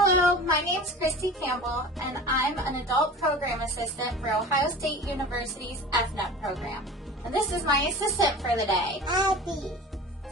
Hello, my name is Christy Campbell, and I'm an adult program assistant for Ohio State University's EFNEP program. And this is my assistant for the day, Abby.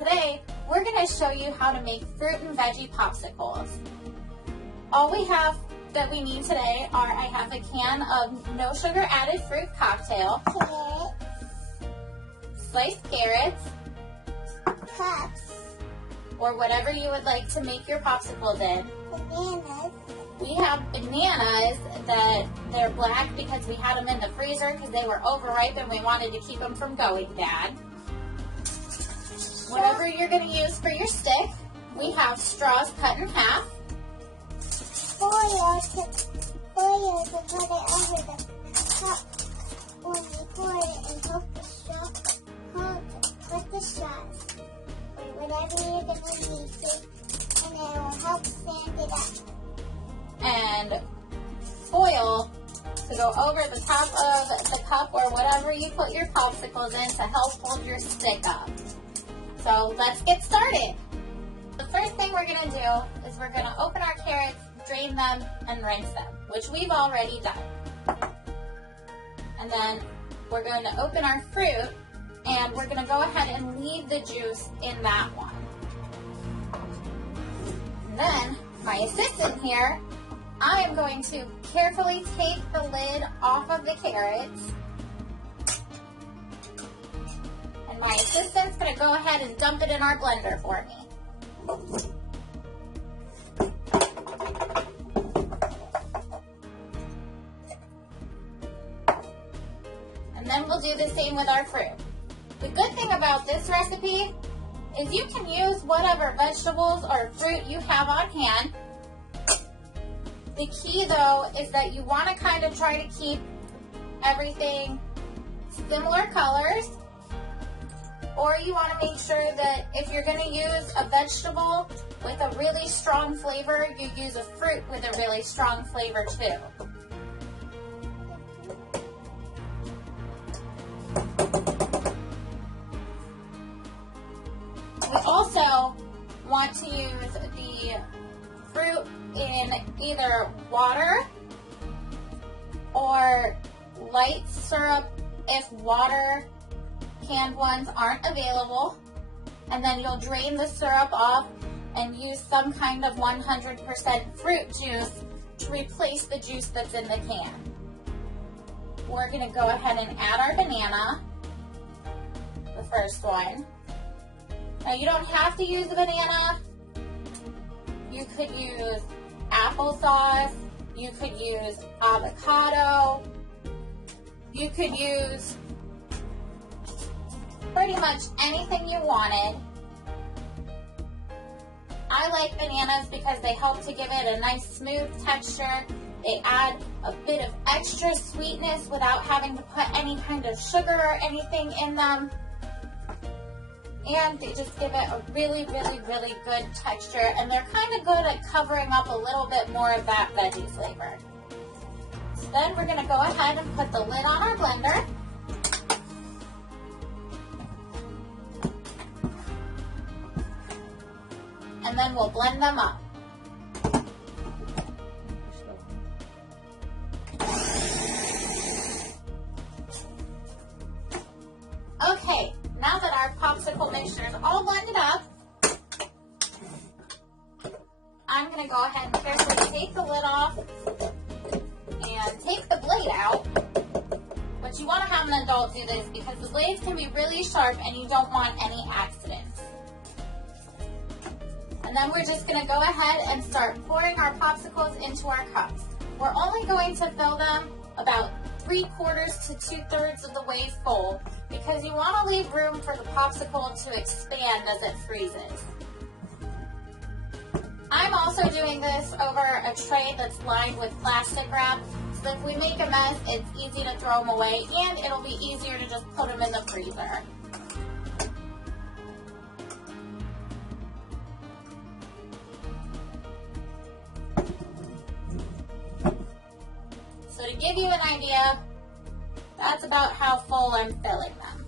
Today, we're going to show you how to make fruit and veggie popsicles. All we have that we need today are, I have a can of no sugar added fruit cocktail, sliced carrots, Cups. or whatever you would like to make your popsicles in. Bananas. We have bananas that they're black because we had them in the freezer because they were overripe and we wanted to keep them from going bad. Whatever you're going to use for your stick, we have straws cut in half. Foil to put it over the cup when you pour it and put the straws or whatever you're going to use it, and it will help stand it up. And foil to go over the top of the cup or whatever you put your popsicles in to help hold your stick up. So let's get started. The first thing we're going to do is we're going to open our carrots, drain them, and rinse them, which we've already done. And then we're going to open our fruit, and we're going to go ahead and leave the juice in that one. And then, my assistant here, I am going to carefully take the lid off of the carrots. And my assistant's going to go ahead and dump it in our blender for me. And then we'll do the same with our fruit. The good thing about this recipe is you can use whatever vegetables or fruit you have on hand. The key though is that you want to kind of try to keep everything similar colors, or you want to make sure that if you're going to use a vegetable with a really strong flavor, you use a fruit with a really strong flavor too. We also want to use the fruit in either water or light syrup if water canned ones aren't available. And then you'll drain the syrup off and use some kind of 100% fruit juice to replace the juice that's in the can. We're going to go ahead and add our banana, the first one. Now you don't have to use a banana. You could use applesauce. You could use avocado. You could use pretty much anything you wanted. I like bananas because they help to give it a nice smooth texture. They add a bit of extra sweetness without having to put any kind of sugar or anything in them. And they just give it a really, really, really good texture, and they're kind of good at covering up a little bit more of that veggie flavor. So then we're going to go ahead and put the lid on our blender. And then we'll blend them up. Okay. Now that our popsicle mixture is all blended up, I'm going to go ahead and carefully take the lid off and take the blade out. But you want to have an adult do this because the blades can be really sharp and you don't want any accidents. And then we're just going to go ahead and start pouring our popsicles into our cups. We're only going to fill them about 3/4 to 2/3 of the way full, because you want to leave room for the popsicle to expand as it freezes. I'm also doing this over a tray that's lined with plastic wrap, so that if we make a mess, it's easy to throw them away, and it'll be easier to just put them in the freezer. So to give you an idea, that's about how full I'm filling them.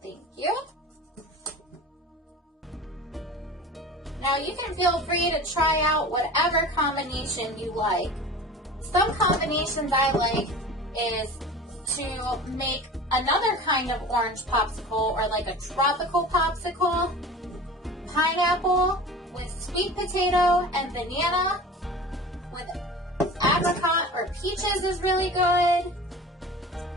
Thank you. Now Now you can feel free to try out whatever combination you like. Some combinations I like is to make another kind of orange popsicle, or like a tropical popsicle. Pineapple with sweet potato and banana with apricot or peaches is really good.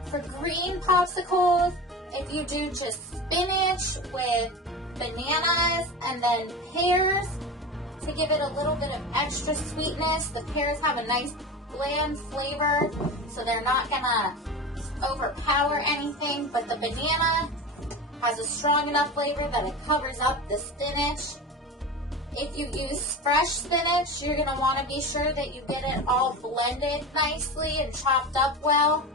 For green popsicles, if you do just spinach with bananas and then pears to give it a little bit of extra sweetness. The pears have a nice bland flavor, so they're not gonna overpower anything, but the banana has a strong enough flavor that it covers up the spinach. If you use fresh spinach, you're gonna wanna be sure that you get it all blended nicely and chopped up well.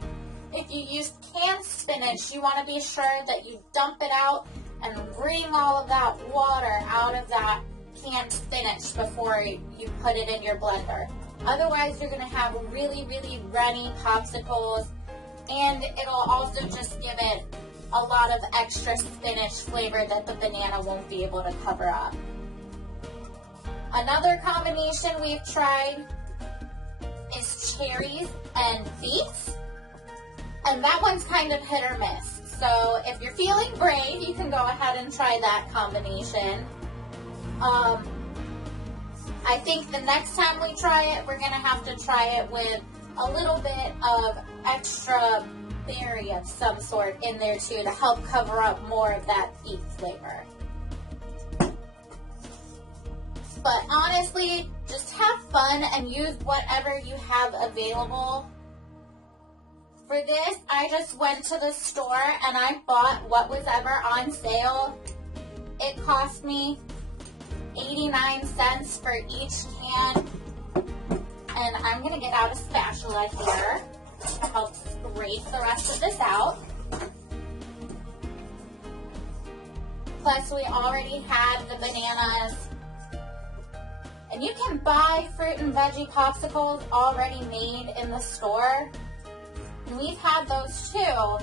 If you use canned spinach, you wanna be sure that you dump it out and wring all of that water out of that canned spinach before you put it in your blender. Otherwise, you're gonna have really, really runny popsicles, and it'll also just give it a lot of extra spinach flavor that the banana won't be able to cover up. Another combination we've tried is cherries and beets, and that one's kind of hit or miss. So if you're feeling brave, you can go ahead and try that combination. I think the next time we try it, we're gonna have to try it with a little bit of extra berry of some sort in there too to help cover up more of that beet flavor. But honestly, just have fun and use whatever you have available. For this, I just went to the store and I bought what was ever on sale. It cost me 89 cents for each can. And I'm gonna get out a spatula here to help scrape the rest of this out. Plus, we already had the bananas. And you can buy fruit and veggie popsicles already made in the store. And we've had those too. Yeah.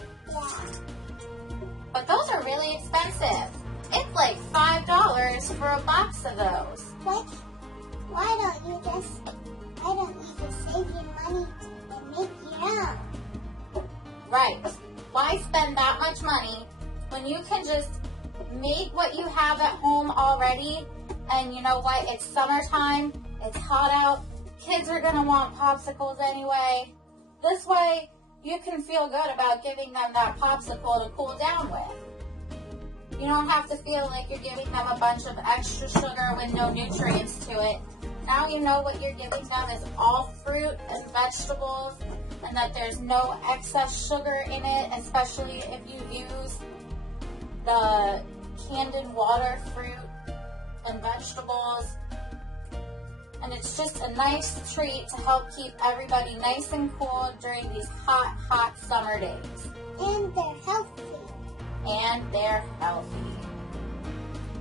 But those are really expensive. It's like $5 for a box of those. What? Why don't you just save your money and make your own? Right. Why spend that much money when you can just make what you have at home already? And you know what? It's summertime. It's hot out. Kids are going to want popsicles anyway. This way, you can feel good about giving them that popsicle to cool down with. You don't have to feel like you're giving them a bunch of extra sugar with no nutrients to it. Now you know what you're giving them is all fruit and vegetables, and that there's no excess sugar in it, especially if you use the canned in water fruit and vegetables. And it's just a nice treat to help keep everybody nice and cool during these hot, hot summer days. And they're healthy. And they're healthy.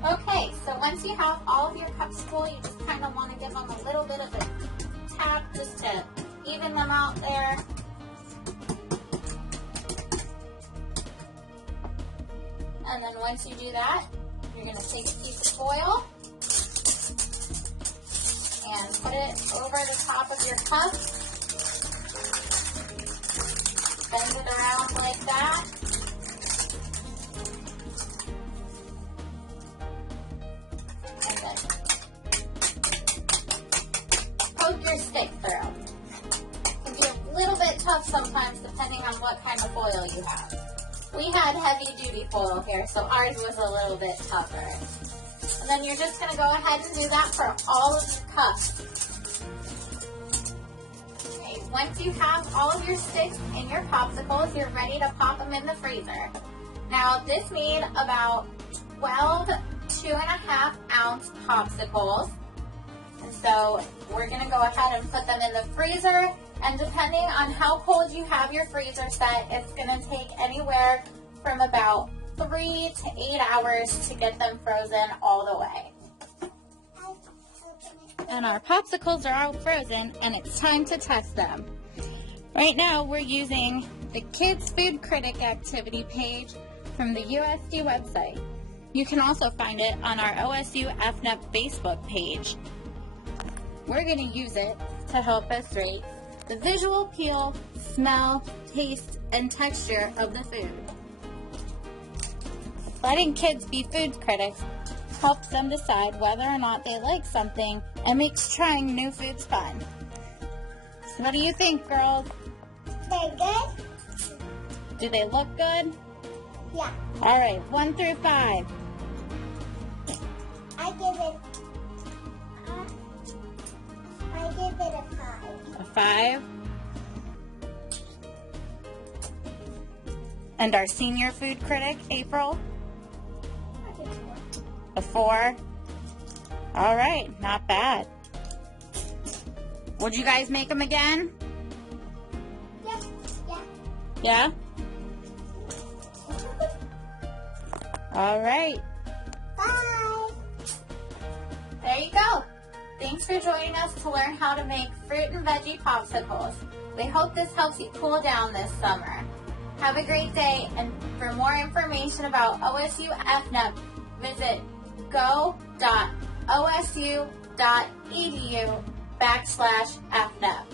Okay, so once you have all of your cups full, you just kind of want to give them a little bit of a tap just to even them out there. And then once you do that, you're going to take a piece of foil and put it over the top of your cup. Bend it around like that. And then poke your stick through. It can be a little bit tough sometimes depending on what kind of foil you have. We had heavy duty foil here, so ours was a little bit tougher. And then you're just going to go ahead and do that for all of your cups. Okay, once you have all of your sticks in your popsicles, you're ready to pop them in the freezer. Now, this made about 12 2.5 ounce popsicles. And so we're going to go ahead and put them in the freezer. And depending on how cold you have your freezer set, it's going to take anywhere from about 3 to 8 hours to get them frozen all the way. And our popsicles are all frozen, and it's time to test them. Right now, we're using the Kids Food Critic activity page from the USD website. You can also find it on our OSU EFNEP Facebook page. We're going to use it to help us rate the visual appeal, smell, taste, and texture of the food. Letting kids be food critics helps them decide whether or not they like something and makes trying new foods fun. So what do you think, girls? They're good? Do they look good? Yeah. All right, 1 through 5. I give it a 5. A 5. And our senior food critic, April? A 4. All right, not bad. Would you guys make them again? Yeah. Yeah? All right. Bye. There you go. Thanks for joining us to learn how to make fruit and veggie popsicles. We hope this helps you cool down this summer. Have a great day, and for more information about OSU EFNEP, visit go.osu.edu/FNEP.